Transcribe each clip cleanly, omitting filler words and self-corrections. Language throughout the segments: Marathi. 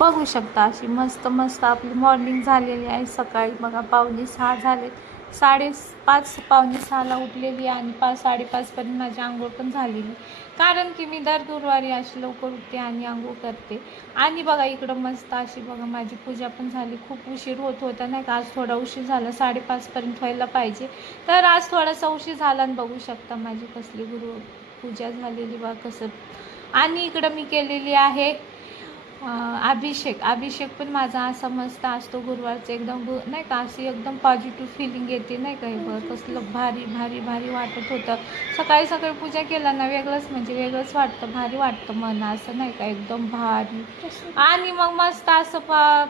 बघू शकता अशी मस्त मस्त आपली मॉर्निंग झालेली आहे। सकाळी बघा 5:45 झाले, 5:30 5:45ला उठलेली आणि 5:30पर्यंत माझी आंघोळ पण झालेली, कारण की मी दर गुरुवारी अशी लवकर उठते आणि आंघोळ करते। आणि बघा इकडं मस्त अशी बघा माझी पूजा पण झाली। खूप उशीर होत होता नाही का, आज थोडा उशीर झाला, 5:30पर्यंत व्हायला पाहिजे, तर आज थोडासा उशीर झाला। आणि बघू शकता माझी कसली पूजा झालेली बा कसं। आणि इकडं मी केलेली आहे अभिषेक पण माझा असा मस्त असतो गुरुवारचा, एकदम नाही का, अशी एकदम पॉझिटिव्ह फिलिंग येते नाही का। हे बघ कसलं भारी भारी भारी वाटत होतं सकाळी सकाळी पूजा केला ना, वेगळंच म्हणजे वेगळंच वाटतं, भारी वाटतं मन असं नाही का, एकदम भारी। आणि मग मस्त असं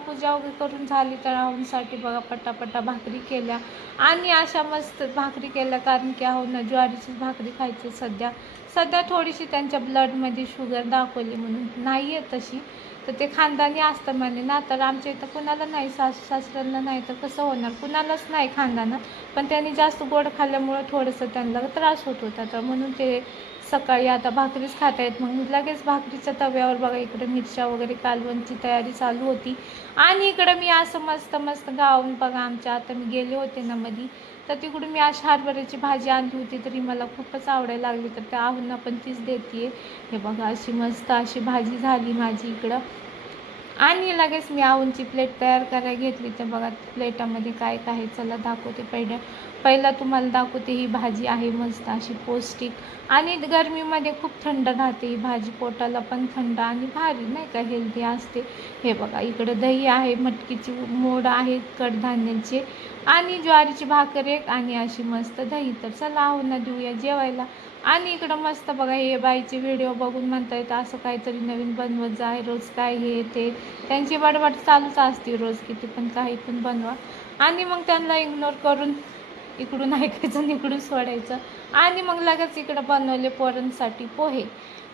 पूजा वगैरे करून झाली तर राहूनसाठी बघा पटापटा भाकरी केल्या। आणि अशा मस्त भाकरी केल्या, कारण की आहो ना ज्वारीची भाकरी खायची सध्या थोडीशी त्यांच्या ब्लडमध्ये शुगर दाखवली म्हणून नाही आहे तशी, तर ते खानदानी असतं म्हणे ना, तर आमच्या इथं कुणाला नाही, सासू सासऱ्यांना नाही, तर कसं होणार, कुणालाच नाही खानदानं, पण त्यांनी जास्त गोड खाल्ल्यामुळं थोडंसं त्यांना त्रास होत होता, तर म्हणून ते सकाळी आता भाकरीच खाता येत। मग लगेच भाकरीच्या तव्यावर बघा इकडे मिरच्या वगैरे कालवणची तयारी चालू होती। आणि इकडं मी असं मस्त मस्त गावून बघा आमच्या, आता मी गेले होते ना मधी, तर तिकडून मी अशी हरभऱ्याची भाजी आणली होती, तरी मला खूपच आवडायला लागली, तर त्या आहूंना पण तीच देते। हे बघा अशी मस्त अशी भाजी झाली माझी इकडं। आणि लगेच मी आहूंची प्लेट तयार करायला घेतली, तर बघा प्लेटामध्ये काय काय चला दाखवते। पहिला तुम्हाला दाखवते, ही भाजी आहे मस्त अशी पौष्टिक, आणि गरमीमध्ये खूप थंड राहते ही भाजी, पोटाला पण थंड आणि भारी नाही का, हेल्दी असते। हे बघा इकडं दही आहे, मटकीची मोड आहे, कडधान्याचे, आणि ज्वारीची भाकर एक, आणि अशी मस्त दही। तर चला आहूंना देऊया जेवायला। आणि इकडं मस्त बघा हे बाईचे व्हिडिओ बघून म्हणता येतं असं काहीतरी नवीन बनवत जाय, रोज काय हे ते त्यांची बडबड चालूच असते, रोज किती पण काही पण बनवा। आणि मग त्यांना इग्नोर करून इकडून ऐकायचं आणि इकडून सोडायचं। आणि मग लगेच इकडं बनवले पोरांसाठी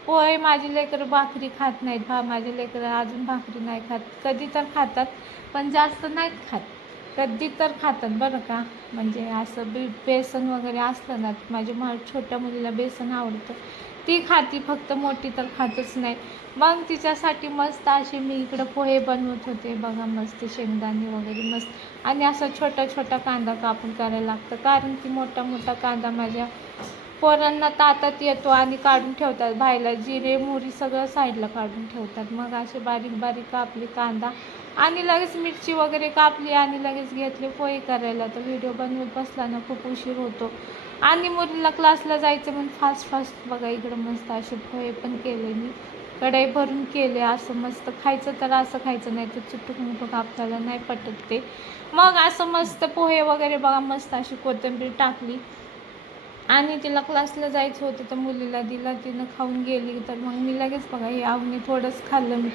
पोहे माझी लेकरं भाकरी खात नाहीत, माझे लेकरं अजून भाकरी नाही खात, कधी तर खातात पण जास्त नाहीत खात, कधी तर खातात बरं का। म्हणजे असं बेसन वगैरे असलं ना, माझ्या छोट्या मुलीला बेसन आवडतं, ती खाती, फक्त मोठी तर खातच नाही। मग तिच्यासाठी मस्त असे मी इकडं पोहे बनवत होते बघा, मस्त शेंगदाणे वगैरे मस्त, आणि असा छोटा छोटा कांदा कापून करायला लागतं, कारण की मोठा मोठा कांदा माझ्या पोरांना ताटात येतो आणि काढून ठेवतात बाहेरला, जिरे मोहरी सगळं साईडला काढून ठेवतात। मग असे बारीक बारीक कापले कांदा, आणि लगेच मिरची वगैरे कापली, आणि लगेच घेतले पोहे करायला। तर व्हिडिओ बनवत बसला ना खूप उशीर होतो, आणि मुलीला क्लासला जायचं म्हणून फास्ट बघा इकडं मस्त असे पोहे पण केले मी, कढई भरून केले। असं मस्त खायचं तर असं खायचं, नाही तर चुटूक मुटूक आपल्याला नाही पटत ते। मग असं मस्त पोहे वगैरे बघा मस्त अशी कोथिंबीर टाकली, आणि तिला क्लासला जायचं होतं तर मुलीला दिला, तिनं खाऊन गेली। तर मग मी लगेच बघा हे आहूने थोडंच खाल्लं, मी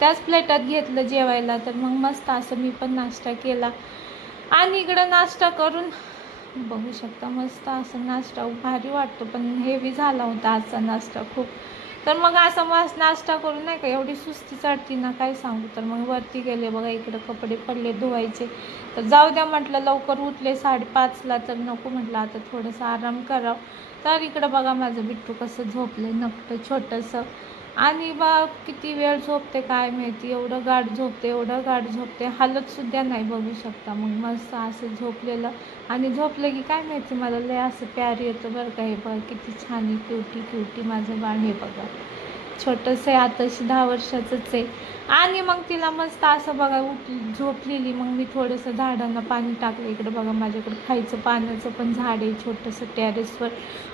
त्याच प्लेटात घेतलं जेवायला। तर मग मस्त असं मी पण नाश्ता केला, आणि इकडं नाश्ता करून बघू शकता मस्त असं नाश्ता भारी वाटतो, पण हेवी झाला होता आजचा नाश्ता खूप। तर मग असं मस्त नाश्ता करून नाही का एवढी सुस्ती चढती ना काय सांगू। तर मग वरती गेले बघा, इकडं कपडे पडले धुवायचे, तर जाऊ द्या म्हटलं, लवकर उठले 5:30ला, तर नको म्हटलं आता थोडंसं आराम करावं। तर इकडं बघा माझं बिट्टू कसं झोपलं नकटं छोटंसं, आणि किती वेळ झोपते काय माहिती, एवढं गाढ झोपते, हालतसुद्धा नाही बघू शकता। मग मस्त असं झोपलेलं, आणि झोपलं की काय माहिती मला लय असं प्यार येतं बरं का। हे बघा किती छान आहे, क्युटी माझं बाळ, हे बघा छोटंसं आहे, आताशी 10 वर्षाचंच आहे। आणि मग तिला मस्त असं बघा झोपलेली, मग मी थोडंसं झाडांना पाणी टाकलं। इकडं बघा माझ्याकडं खायचं पाण्याचं पण झाड आहे छोटंसं टेरेसवर,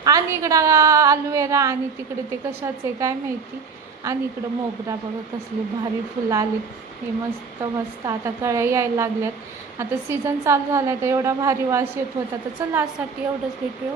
आणि इकडं अलोवेरा, आणि तिकडे ते कशाचं आहे काय माहिती, आणि इकडं मोगरा बघा कसले भारी फुलं आले, हे मस्त आता कळ्या यायला लागल्यात, आता सीझन चालू झाला, तर एवढा भारी वास येत होता। तर चला आजसाठी एवढंच, भेटूया।